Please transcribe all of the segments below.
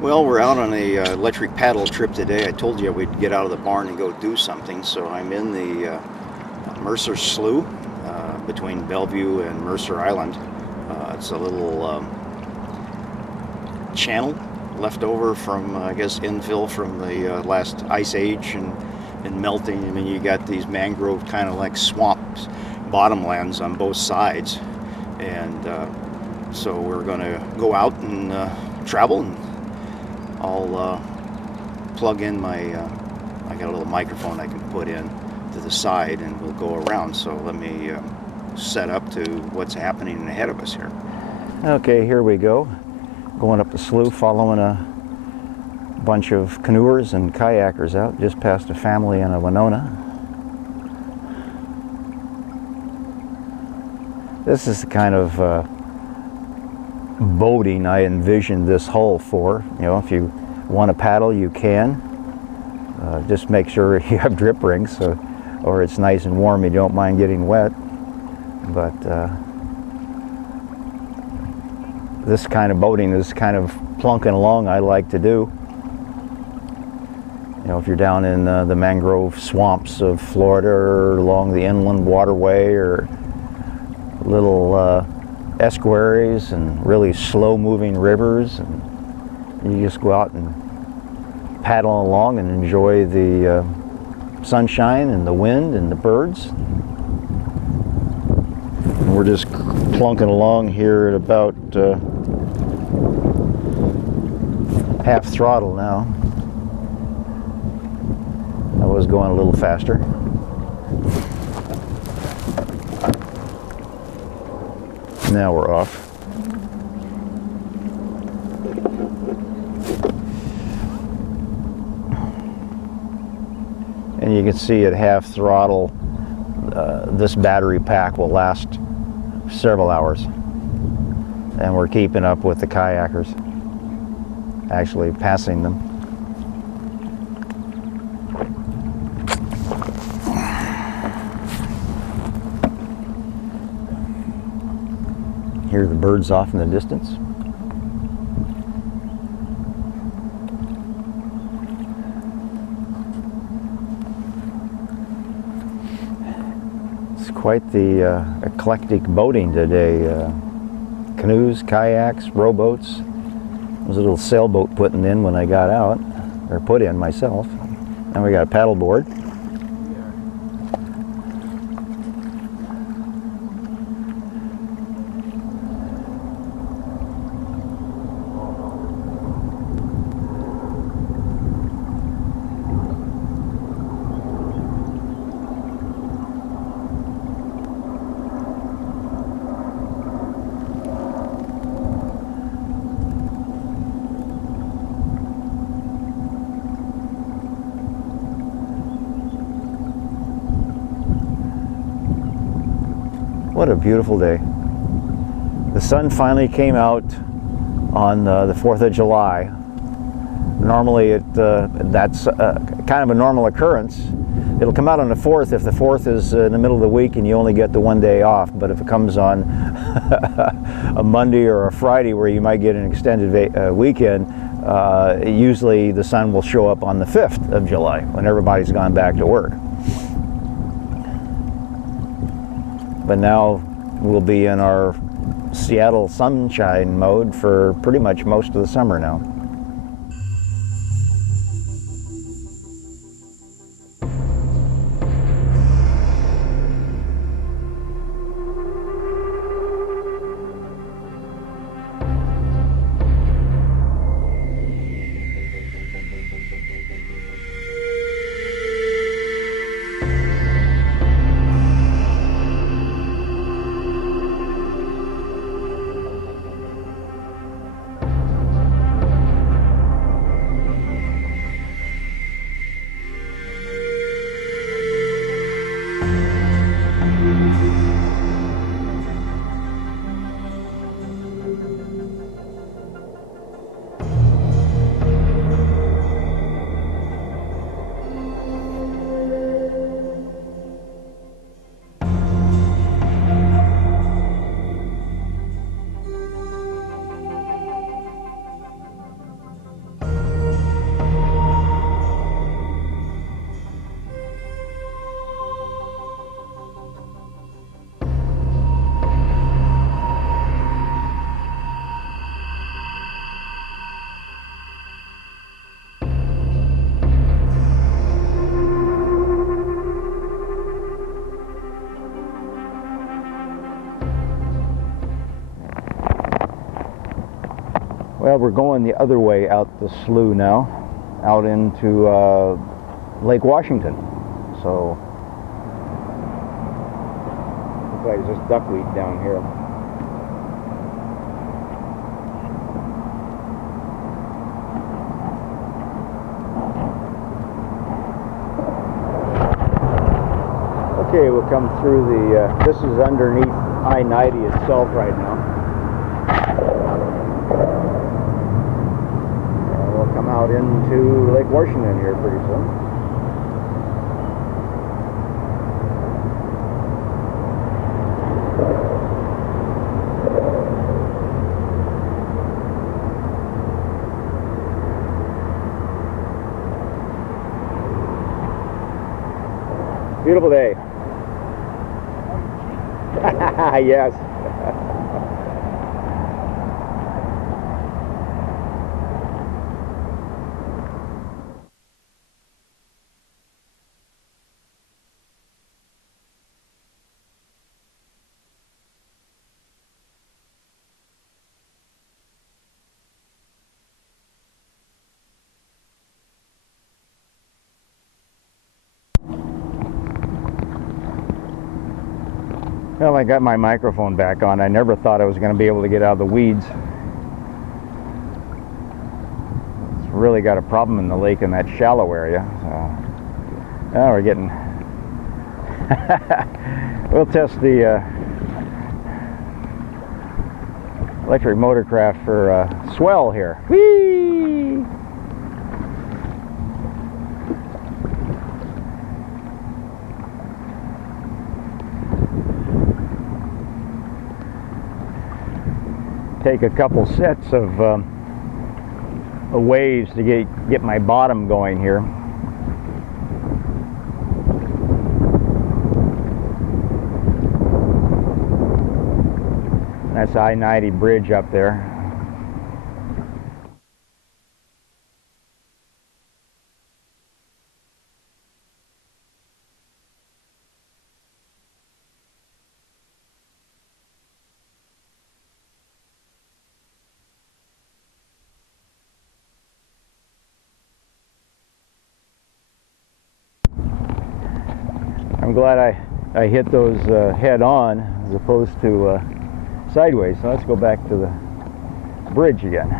Well, we're out on a electric paddle trip today. I told you we'd get out of the barn and go do something, so I'm in the Mercer Slough between Bellevue and Mercer Island. It's a little channel left over from, I guess, infill from the last ice age and melting. I mean, you got these mangrove kind of like swamps, bottomlands on both sides, and so we're going to go out and travel. And I'll plug in my, I got a little microphone I can put in to the side and we'll go around. So let me set up to what's happening ahead of us here. Okay, here we go. Going up the slough, following a bunch of canoers and kayakers out. Just past a family in a Winona. This is the kind of boating I envisioned this hull for. You know, if you want to paddle, you can. Just make sure you have drip rings, or it's nice and warm, you don't mind getting wet. But this kind of boating, this kind of plunking along, I like to do. You know, if you're down in the mangrove swamps of Florida, or along the inland waterway, or little estuaries and really slow-moving rivers, and you just go out and paddle along and enjoy the sunshine and the wind and the birds. And we're just plunking along here at about half throttle now. I was going a little faster. Now we're off. And you can see at half throttle, this battery pack will last several hours. And we're keeping up with the kayakers, actually passing them. Hear the birds off in the distance. It's quite the eclectic boating today. Canoes, kayaks, rowboats. There was a little sailboat putting in when I got out, or put in myself. And we got a paddle board. What a beautiful day. The sun finally came out on the 4th of July. Normally that's kind of a normal occurrence. It'll come out on the 4th if the 4th is in the middle of the week and you only get the one day off. But if it comes on a Monday or a Friday where you might get an extended weekend, usually the sun will show up on the 5th of July when everybody's gone back to work. But now we'll be in our Seattle sunshine mode for pretty much most of the summer now. Well, we're going the other way out the slough now, out into Lake Washington. So, looks like it's just duckweed down here. Okay, we'll come through the, this is underneath I-90 itself right now. And we'll come out into Lake Washington here pretty soon. Beautiful day. Yes. Well, I got my microphone back on. I never thought I was going to be able to get out of the weeds. It's really got a problem in the lake in that shallow area. So, now we're getting... We'll test the Electric Moto Craft for swell here. Whee! Take a couple sets of waves to get my bottom going here. That's I-90 bridge up there. I'm glad I hit those head on as opposed to sideways. So let's go back to the bridge again.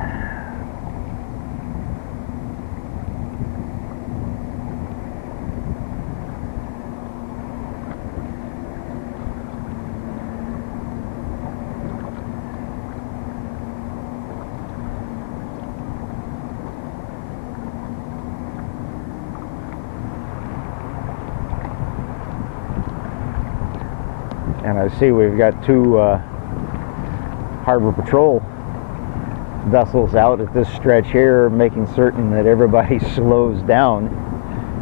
And I see we've got two Harbor Patrol vessels out at this stretch here, making certain that everybody slows down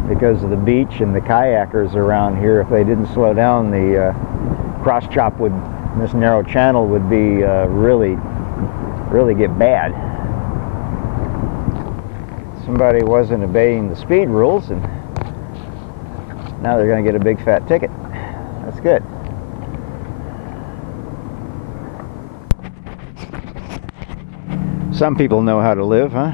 because of the beach and the kayakers around here. If they didn't slow down, the cross chop would, this narrow channel would be really get bad. Somebody wasn't obeying the speed rules, and now they're going to get a big fat ticket. That's good. Some people know how to live, huh?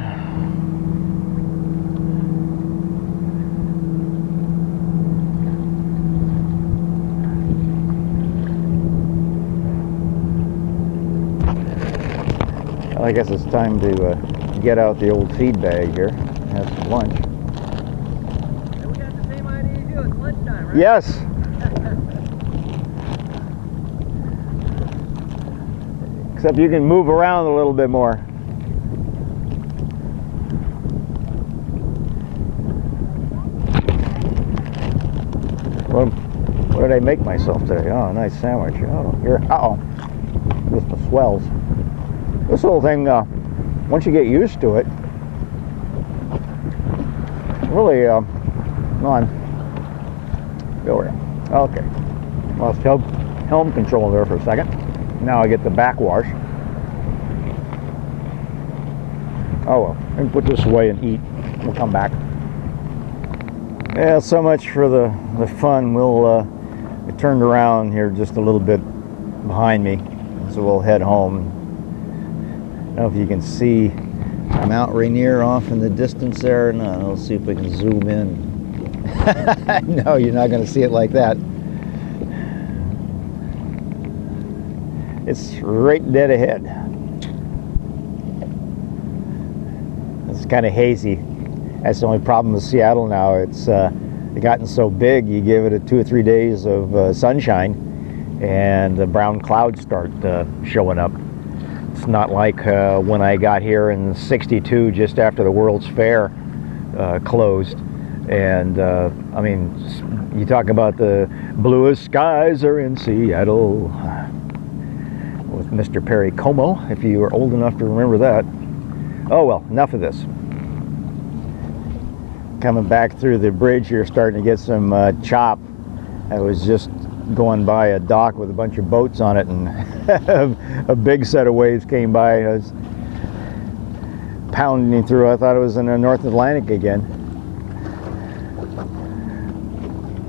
Well, I guess it's time to get out the old feed bag here and have some lunch. And we got the same idea you do. It's lunchtime, right? Yes. Except you can move around a little bit more. Well, what did I make myself today? Oh, a nice sandwich. Oh, here. Uh-oh. Just the swells. This little thing, once you get used to it, really, come on. Go over here. Okay. Lost helm control there for a second. Now I get the backwash. Oh well, I can put this away and eat. We'll come back. Yeah, so much for the fun. I turned around here just a little bit behind me, so we'll head home. know if you can see Mount Rainier off in the distance there. No, let's see if we can zoom in. No, you're not going to see it like that. It's right dead ahead. It's kind of hazy. That's the only problem with Seattle now. It's gotten so big, you give it 2 or 3 days of sunshine and the brown clouds start showing up. It's not like when I got here in '62, just after the World's Fair closed. And I mean, you talk about the bluest skies are in Seattle with Mr. Perry Como, if you were old enough to remember that. Oh well, enough of this. Coming back through the bridge, you're starting to get some chop. I was just going by a dock with a bunch of boats on it, and a big set of waves came by. I was pounding through. I thought it was in the North Atlantic again.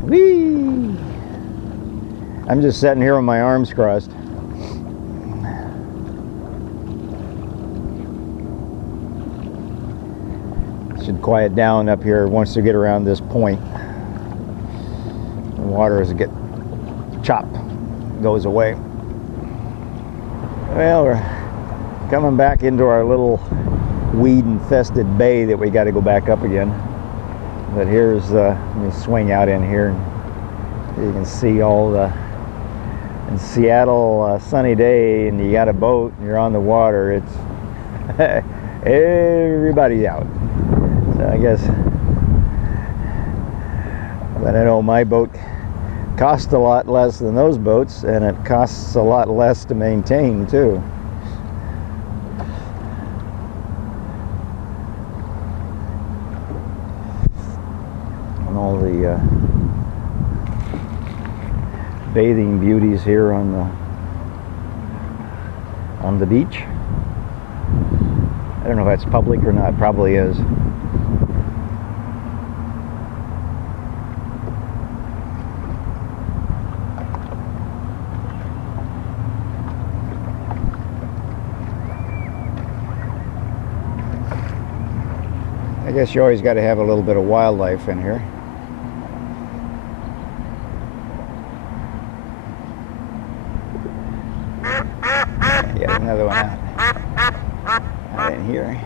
Whee! I'm just sitting here with my arms crossed. Should quiet down up here once you get around this point. The water, as it gets chopped, goes away. Well, we're coming back into our little weed-infested bay that we got to go back up again. But here's, let me swing out in here, and you can see all the, in Seattle, sunny day, and you got a boat, and you're on the water. It's everybody's out. So I guess, but I know my boat costs a lot less than those boats, and it costs a lot less to maintain too. And all the bathing beauties here on the beach. I don't know if that's public or not. Probably is. I guess you always got to have a little bit of wildlife in here. Get another one out in here.